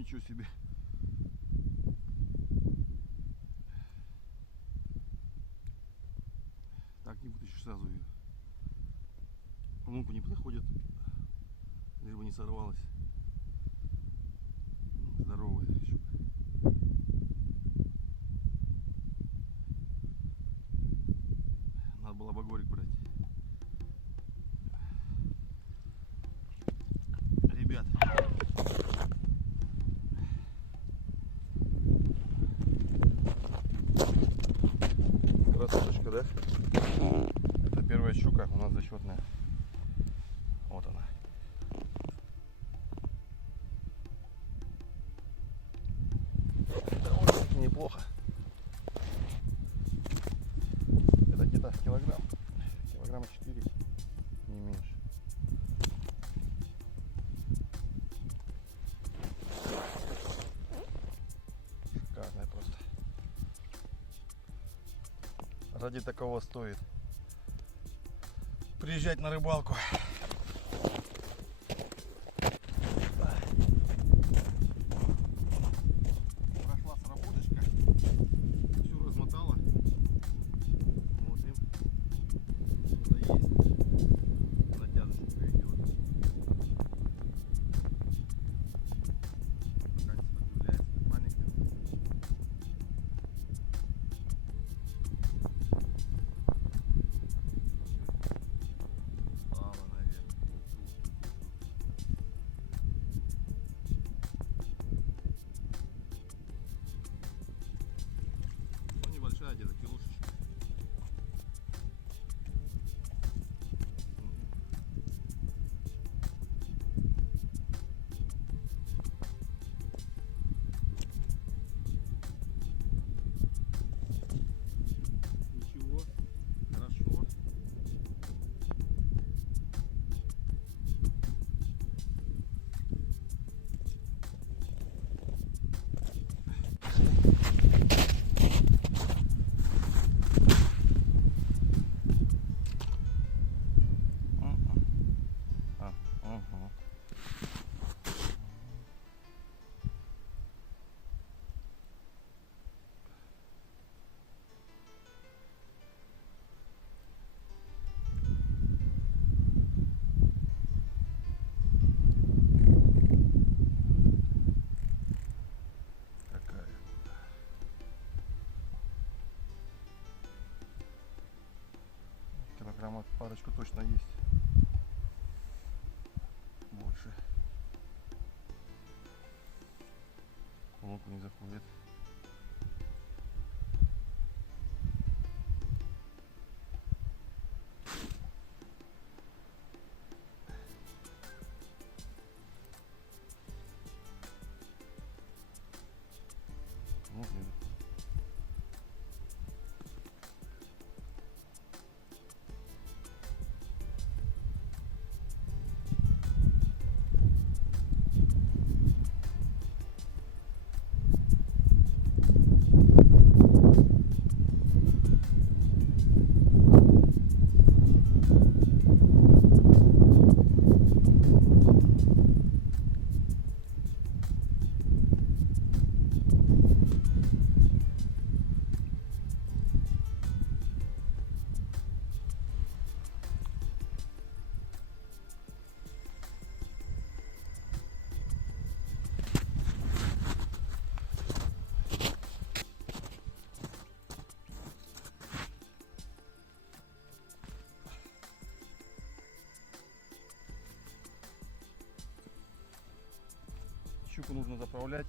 ничего себе. Так не вытащишь сразу ее. Лунку не подходит, лишь бы не сорвалась. Здоровая щука. Надо было багорик брать. Ребят, красоточка, да? Это первая щука у нас зачетная. Вот она. Довольно-таки неплохо. Это где-то килограмма 4, не меньше. Шикарная просто. Ради такого стоит приезжать на рыбалку. Прошла сработочка, все размотала. Смотрим, что есть. Натяжечку идет. Пока не сопротивляется маленькая. Небольшая, где-то килошечка. Ничего, хорошо. Килограмма парочку точно есть. Больше. В лунку не заходит. Вот не заходит. Щуку нужно заправлять.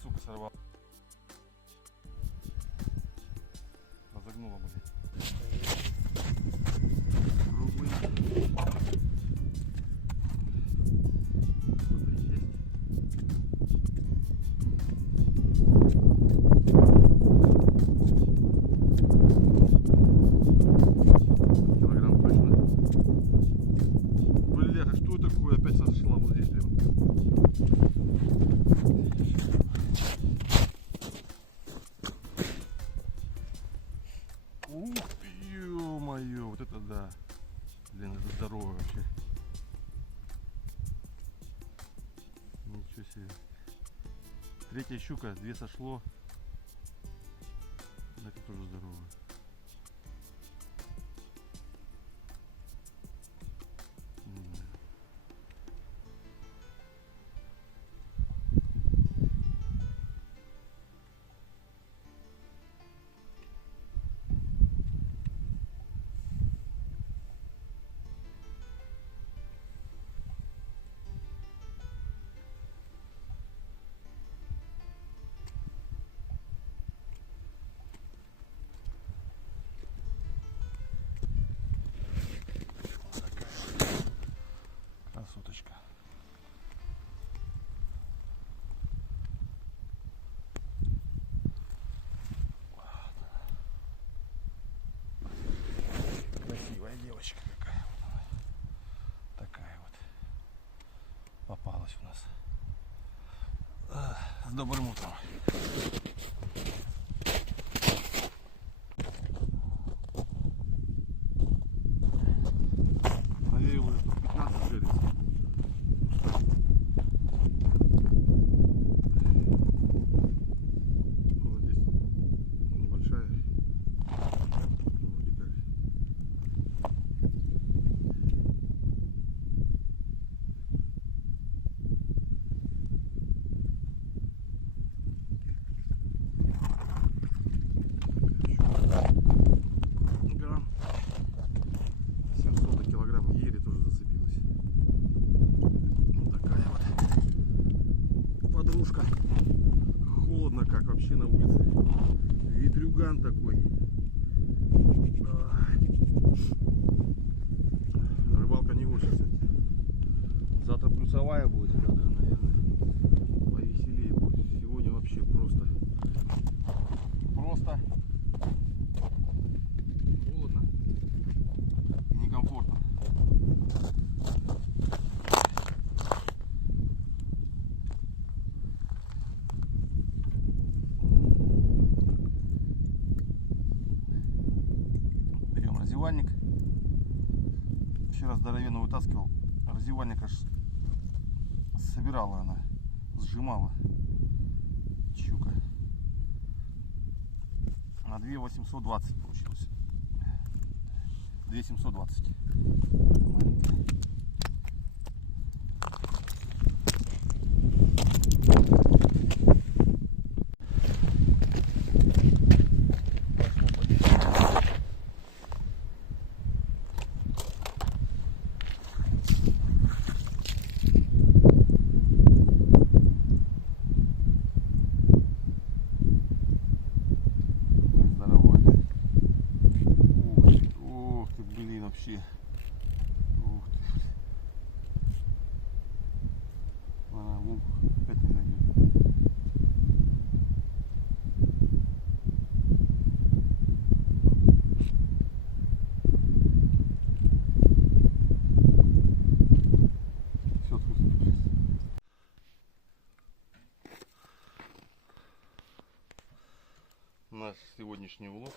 Сука, сорвал. Разогнула, блядь. Да. Блин, это здорово вообще. Ничего себе. Третья щука, 2 сошло. Это тоже здорово. Красоточка. Красивая девочка какая вот. Такая вот попалась у нас. С добрым утром. Наверное, 15 жирец. Вот здесь небольшая. Вроде как. Грамм 700 килограмм еле тоже зацепилась. Вот такая вот подружка. Холодно как вообще на улице. Ветрюган такой. Рыбалка не очень, кстати. Завтра плюсовая будет, тогда, наверное, повеселее будет. Сегодня вообще просто холодно и некомфортно. Берем разевальник. Вчера здоровенно вытаскивал. Разевальник аж собирала она, сжимала щука. На 2 820 получилось. 2720. Это маленькая. Вообще. Ух ты. Она в лук опять не зайдет. Все, наш сегодняшний улов.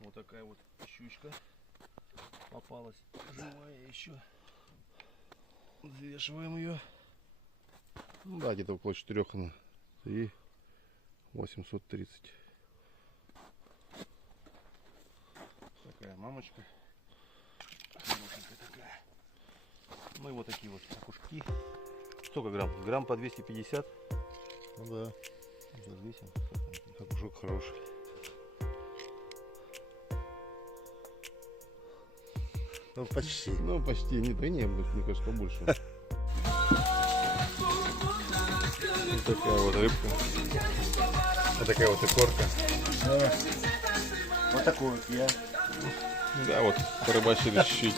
Вот такая вот щучка попалась живая еще. Взвешиваем ее. Ну да, где-то около 4 она. И 830. Такая мамочка. Хорошенькая такая. Ну и вот такие вот окушки. Сколько грамм? Грамм по 250. Ну да. Взвесим. Окушок хороший. Ну почти. Ну почти. Не, да не, мне кажется, побольше. Вот такая вот рыбка. Вот такая вот икорка. Вот такой вот я. Да, вот порыбачили чуть-чуть.